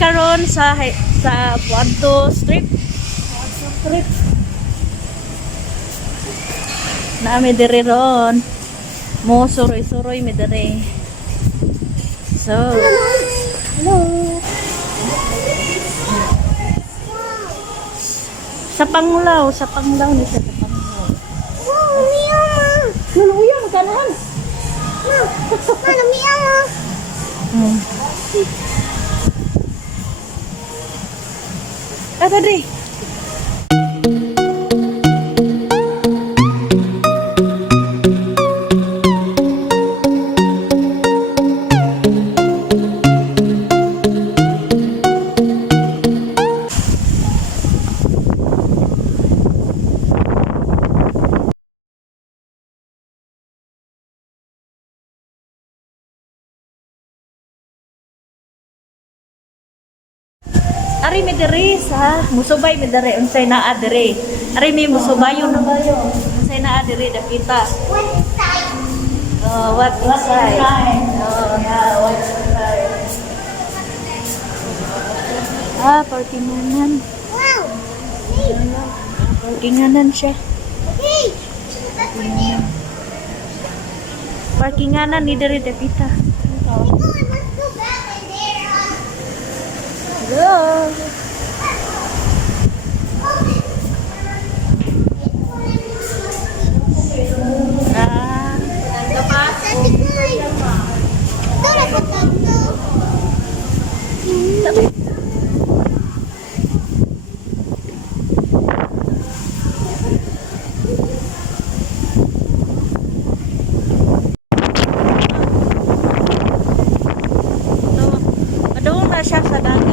karon sa Moadto Strip. Moadto Strip. Naami diri ron. Musoroy mi diri. So, hello. Sa Panglao ni sa Panglao. Luluyan ka na. Tadi. Ari mi diri sa musubay mi diri unsay naa diri. Ari mi musubayon na bayo. Unsay naa diri dapita. What side? Oh, what side? Oh, yeah, what side? Ah, parkinganan. Wow. Parkinganan siya. Parkinganan ni diri dapita. Hello. Dapat. Aduh, siya sa dagat.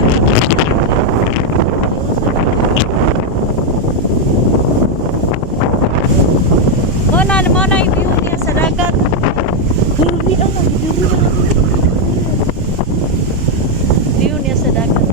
Mana yung view niya sa dagat. View niya sa dagat.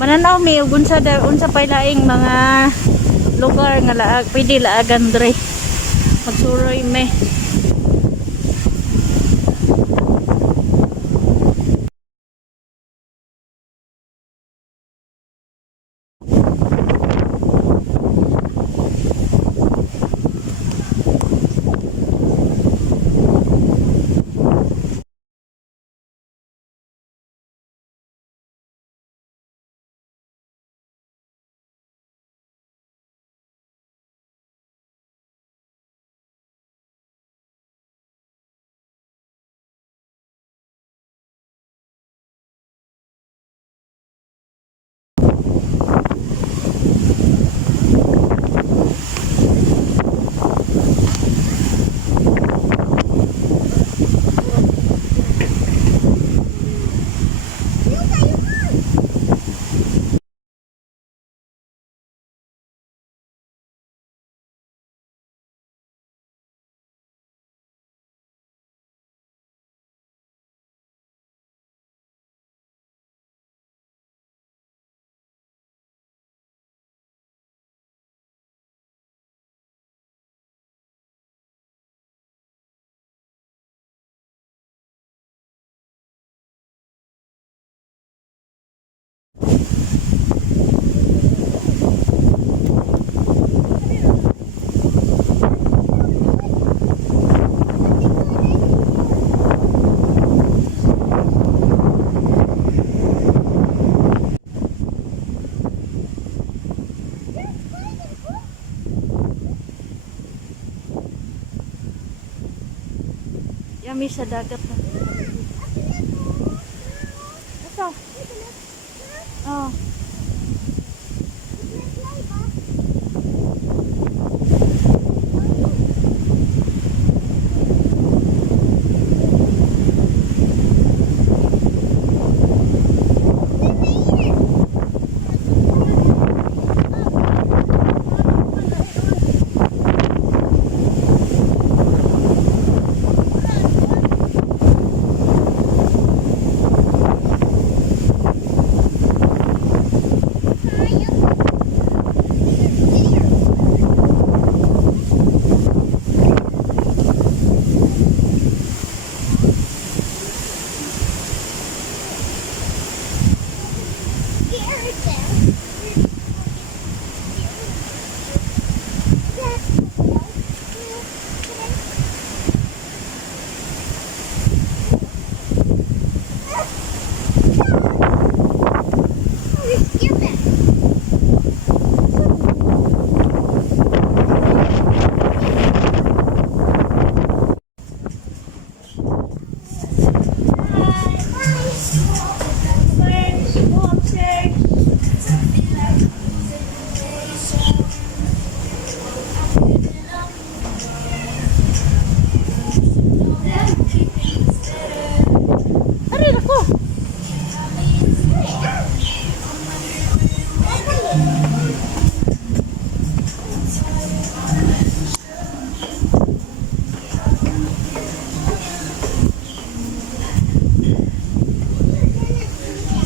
Mananaw mi ug unsa pay laing mga lugar nga laag pwede laagan dre. Magsuroy me. Kami sa dagat na. Ito. Oh.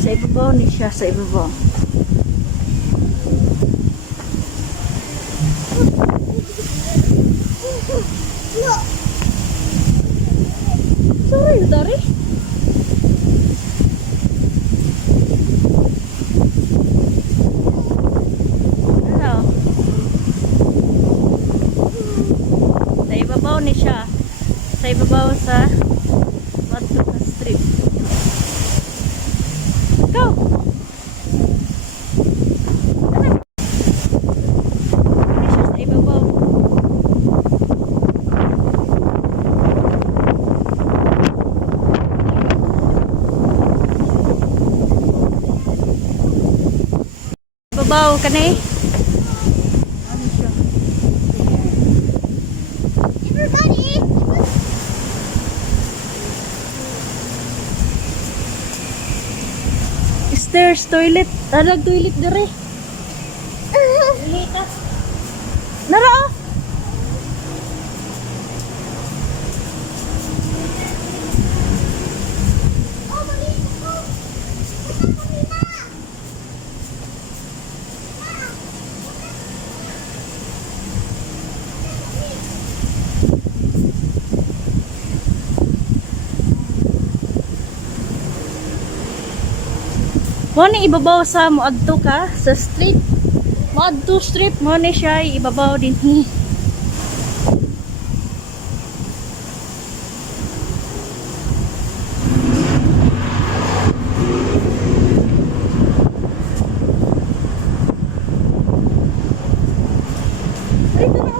Sa ibabaw ni siya, sa ibabaw. Sorry, sorry. Ano? Sa ibabaw ni siya. Sa ibabaw sa Moadto Strip. Go! Ano? Ni siya sa ibabaw. Ibabaw ka na eh. Ano siya? Everybody! Stairs, toilet. Talag toilet dire. Nara oh. Mo ni ibabaw sa Moadto ka sa street. Moadto Strip mo ni siya ibabaw din ni. Ay, tara,